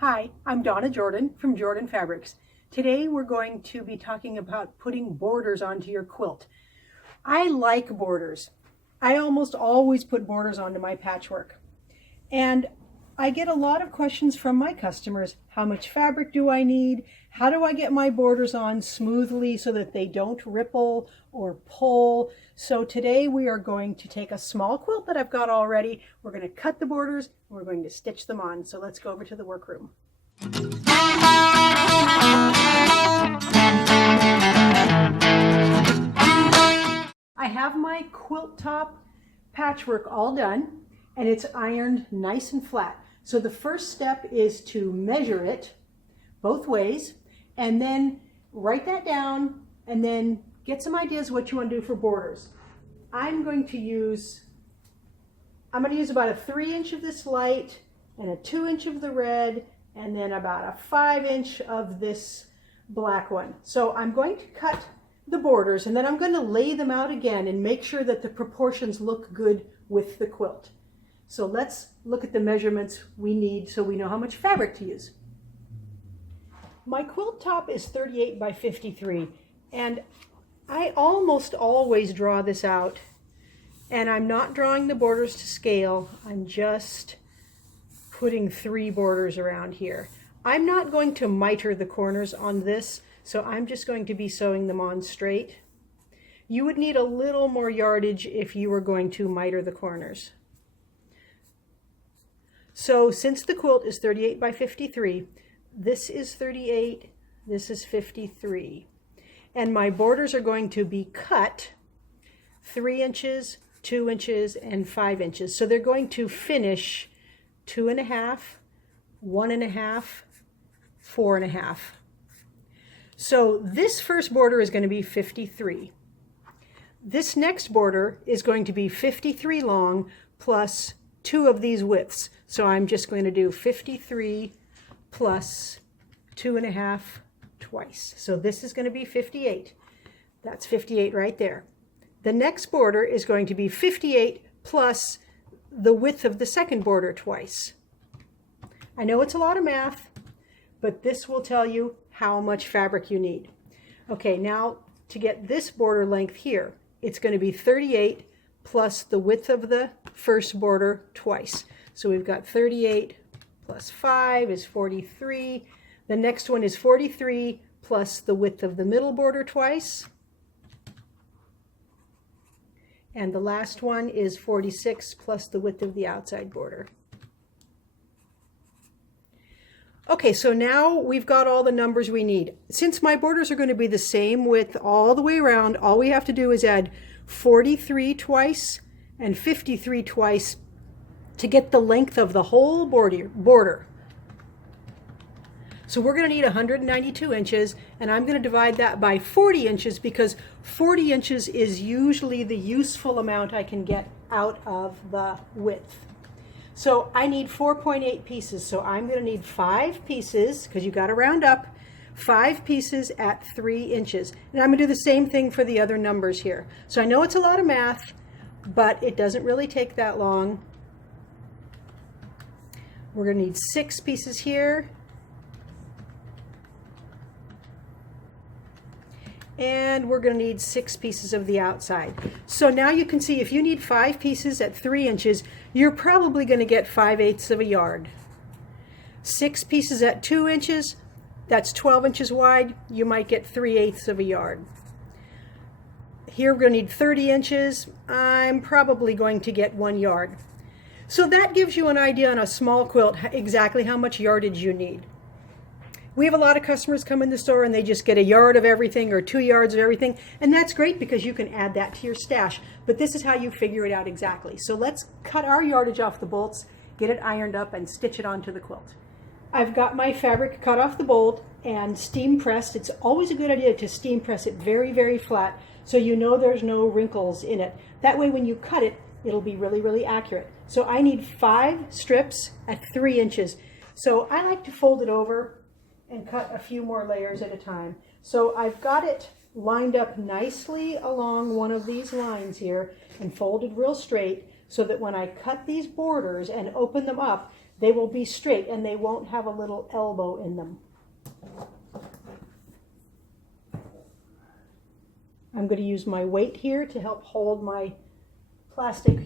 Hi, I'm Donna Jordan from Jordan Fabrics. Today we're going to be talking about putting borders onto your quilt. I like borders. I almost always put borders onto my patchwork. And I get a lot of questions from my customers. How much fabric do I need? How do I get my borders on smoothly so that they don't ripple or pull? So today we are going to take a small quilt that I've got already. We're going to cut the borders and we're going to stitch them on. So let's go over to the workroom. I have my quilt top patchwork all done and it's ironed nice and flat. So the first step is to measure it both ways and then write that down and then get some ideas what you want to do for borders. I'm going to use about a 3" of this light and a 2" of the red and then about a 5" of this black one. So I'm going to cut the borders and then I'm going to lay them out again and make sure that the proportions look good with the quilt. So let's look at the measurements we need so we know how much fabric to use. My quilt top is 38 by 53 and I almost always draw this out, and I'm not drawing the borders to scale. I'm just putting 3 borders around here. I'm not going to miter the corners on this, so I'm just going to be sewing them on straight. You would need a little more yardage if you were going to miter the corners. So since the quilt is 38 by 53, this is 38, this is 53. And my borders are going to be cut 3 inches, 2 inches, and 5 inches. So they're going to finish 2.5, 1.5, 4.5. So this first border is going to be 53. This next border is going to be 53 long plus 2 of these widths. So I'm just going to do 53 plus 2.5 twice. So this is going to be 58. That's 58 right there. The next border is going to be 58 plus the width of the second border twice. I know it's a lot of math, but this will tell you how much fabric you need. Okay, now to get this border length here, it's going to be 38 plus the width of the first border twice. So we've got 38 plus 5 is 43. The next one is 43 plus the width of the middle border twice. And the last one is 46 plus the width of the outside border. Okay, so now we've got all the numbers we need. Since my borders are going to be the same width all the way around, all we have to do is add 43 twice and 53 twice to get the length of the whole border. So we're going to need 192 inches, and I'm going to divide that by 40 inches because 40 inches is usually the useful amount I can get out of the width. So I need 4.8 pieces, so I'm going to need 5 pieces, because you got to round up, 5 pieces at 3 inches. And I'm going to do the same thing for the other numbers here. So I know it's a lot of math, but it doesn't really take that long. We're going to need 6 pieces here. And we're going to need 6 pieces of the outside. So now you can see if you need 5 pieces at 3 inches, you're probably going to get 5/8 of a yard. 6 pieces at 2 inches, that's 12 inches wide, you might get 3/8 of a yard. Here we're going to need 30 inches, I'm probably going to get 1 yard. So that gives you an idea on a small quilt exactly how much yardage you need. We have a lot of customers come in the store and they just get a yard of everything or 2 yards of everything, and that's great because you can add that to your stash. But this is how you figure it out exactly. So let's cut our yardage off the bolts, get it ironed up, and stitch it onto the quilt. I've got my fabric cut off the bolt and steam pressed. It's always a good idea to steam press it very, very flat so you know there's no wrinkles in it. That way when you cut it, it'll be really, really accurate. So I need 5 strips at 3 inches. So I like to fold it over and cut a few more layers at a time. So I've got it lined up nicely along one of these lines here and folded real straight so that when I cut these borders and open them up, They will be straight and they won't have a little elbow in them. I'm going to use my weight here to help hold my plastic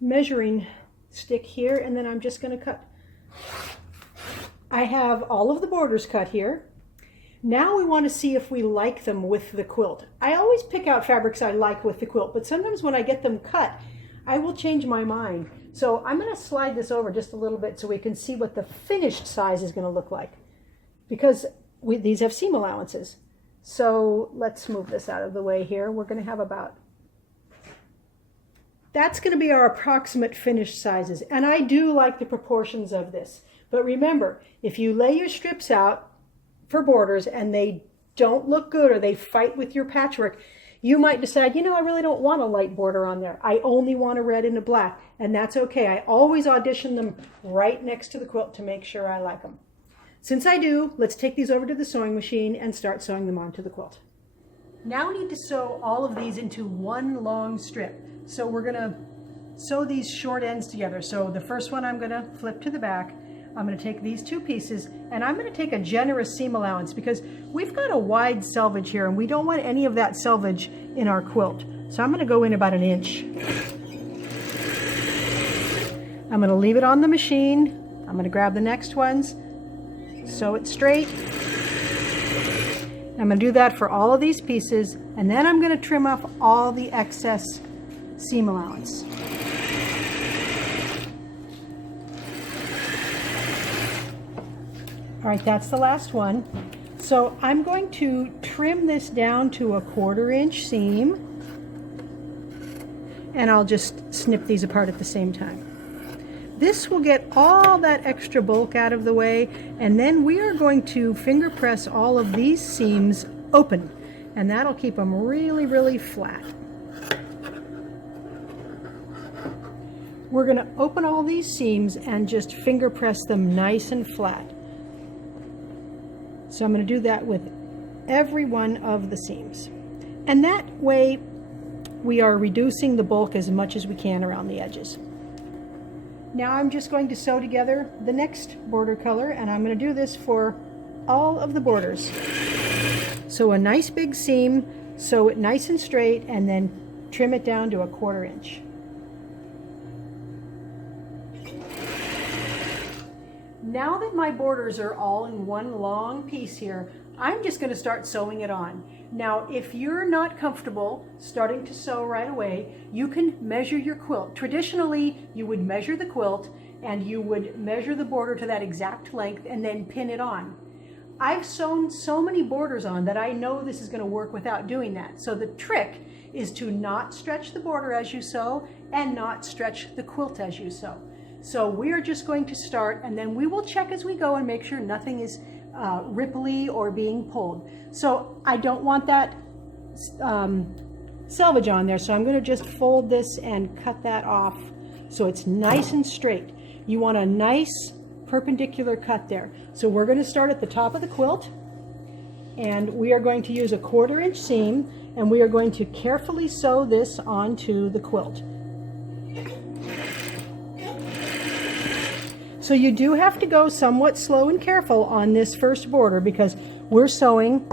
measuring stick here, and then I'm just going to cut. I have all of the borders cut here. Now we want to see if we like them with the quilt. I always pick out fabrics I like with the quilt, but sometimes when I get them cut, I will change my mind. So I'm going to slide this over just a little bit so we can see what the finished size is going to look like, because these have seam allowances. So let's move this out of the way here. We're going to have about, that's going to be our approximate finished sizes. And I do like the proportions of this. But remember, if you lay your strips out for borders and they don't look good or they fight with your patchwork, you might decide, you know, I really don't want a light border on there. I only want a red and a black, and that's okay. I always audition them right next to the quilt to make sure I like them. Since I do, let's take these over to the sewing machine and start sewing them onto the quilt. Now we need to sew all of these into one long strip. So we're going to sew these short ends together. So the first one I'm going to flip to the back. I'm going to take these two pieces, and I'm going to take a generous seam allowance because we've got a wide selvage here and we don't want any of that selvage in our quilt. So I'm going to go in about 1 inch. I'm going to leave it on the machine. I'm going to grab the next ones, sew it straight. I'm going to do that for all of these pieces, and then I'm going to trim off all the excess seam allowance. All right, that's the last one. So I'm going to trim this down to a 1/4 inch seam, and I'll just snip these apart at the same time. This will get all that extra bulk out of the way, and then we are going to finger press all of these seams open, and that'll keep them really, really flat. We're going to open all these seams and just finger press them nice and flat. So I'm going to do that with every one of the seams. And that way we are reducing the bulk as much as we can around the edges. Now I'm just going to sew together the next border color, and I'm going to do this for all of the borders. So a nice big seam, sew it nice and straight, and then trim it down to a 1/4 inch. Now that my borders are all in one long piece here, I'm just going to start sewing it on. Now, if you're not comfortable starting to sew right away, you can measure your quilt. Traditionally, you would measure the quilt and you would measure the border to that exact length and then pin it on. I've sewn so many borders on that I know this is going to work without doing that. So the trick is to not stretch the border as you sew and not stretch the quilt as you sew. So we're just going to start, and then we will check as we go and make sure nothing is ripply or being pulled. So I don't want that selvage on there, so I'm going to just fold this and cut that off so it's nice and straight. You want a nice perpendicular cut there. So we're going to start at the top of the quilt, and we are going to use a 1/4 inch seam, and we are going to carefully sew this onto the quilt. So you do have to go somewhat slow and careful on this first border because we're sewing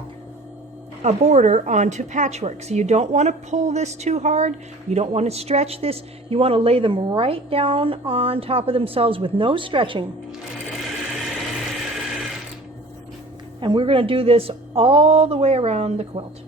a border onto patchwork. So you don't want to pull this too hard. You don't want to stretch this. You want to lay them right down on top of themselves with no stretching. And we're going to do this all the way around the quilt.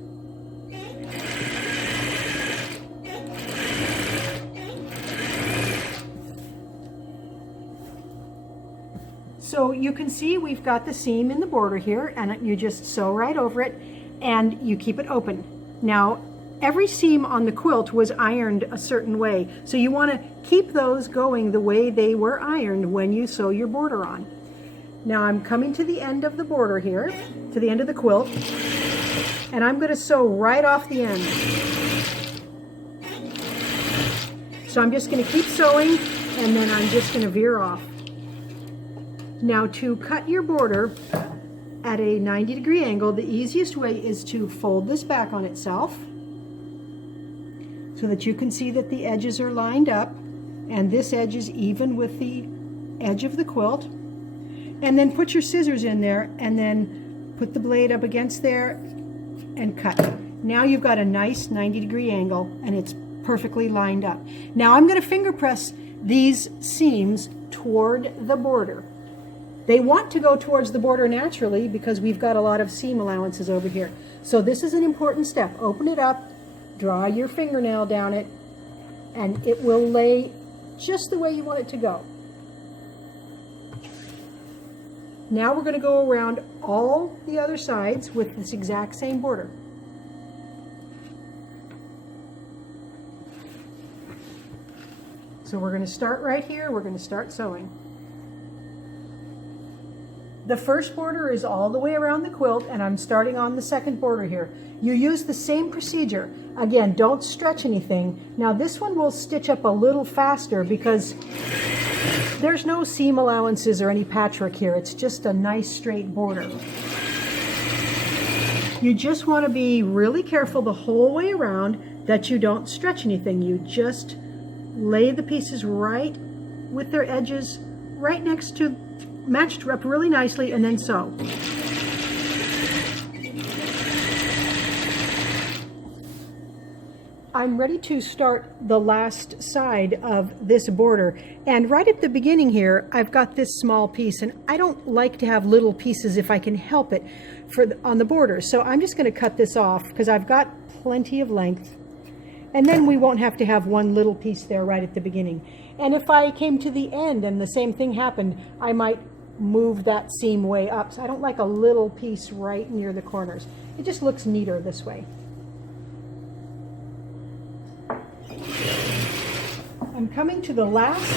So you can see we've got the seam in the border here, and you just sew right over it and you keep it open. Now, every seam on the quilt was ironed a certain way, so you want to keep those going the way they were ironed when you sew your border on. Now I'm coming to the end of the border here, to the end of the quilt, and I'm going to sew right off the end. So I'm just going to keep sewing, and then I'm just going to veer off. Now to cut your border at a 90-degree angle, the easiest way is to fold this back on itself so that you can see that the edges are lined up. and this edge is even with the edge of the quilt. And then put your scissors in there and then put the blade up against there and cut. Now you've got a nice 90-degree angle and it's perfectly lined up. Now I'm going to finger press these seams toward the border. They want to go towards the border naturally because we've got a lot of seam allowances over here. So this is an important step. Open it up, draw your fingernail down it, and it will lay just the way you want it to go. Now we're going to go around all the other sides with this exact same border. So we're going to start right here. We're going to start sewing. The first border is all the way around the quilt, and I'm starting on the second border here. You use the same procedure. Again, don't stretch anything. Now this one will stitch up a little faster because there's no seam allowances or any patchwork here. It's just a nice straight border. You just want to be really careful the whole way around that you don't stretch anything. You just lay the pieces right with their edges right next to, matched up really nicely, and then sew. I'm ready to start the last side of this border, and right at the beginning here I've got this small piece, and I don't like to have little pieces if I can help it on the border, so I'm just going to cut this off because I've got plenty of length. And then we won't have to have one little piece there right at the beginning. And if I came to the end and the same thing happened, I might move that seam way up. So I don't like a little piece right near the corners. It just looks neater this way. I'm coming to the last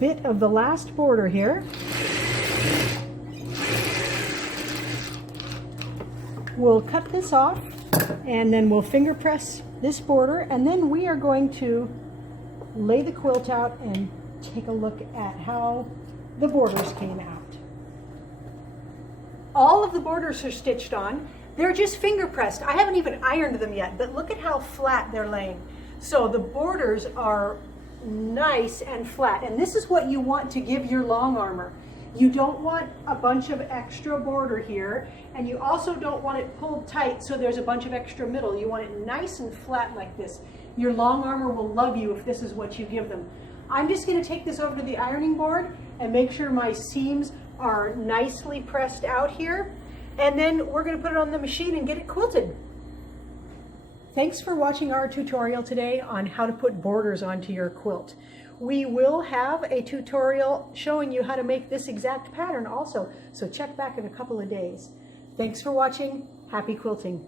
bit of the last border here. We'll cut this off, and then we'll finger press this border, and then we are going to lay the quilt out and take a look at how the borders came out. All of the borders are stitched on. They're just finger pressed. I haven't even ironed them yet, but look at how flat they're laying. So the borders are nice and flat, and this is what you want to give your long armor. You don't want a bunch of extra border here, and you also don't want it pulled tight so there's a bunch of extra middle. You want it nice and flat like this. Your long armor will love you if this is what you give them. I'm just going to take this over to the ironing board and make sure my seams are nicely pressed out here, and then we're going to put it on the machine and get it quilted. Thanks for watching our tutorial today on how to put borders onto your quilt. We will have a tutorial showing you how to make this exact pattern also, so check back in a couple of days. Thanks for watching. Happy quilting.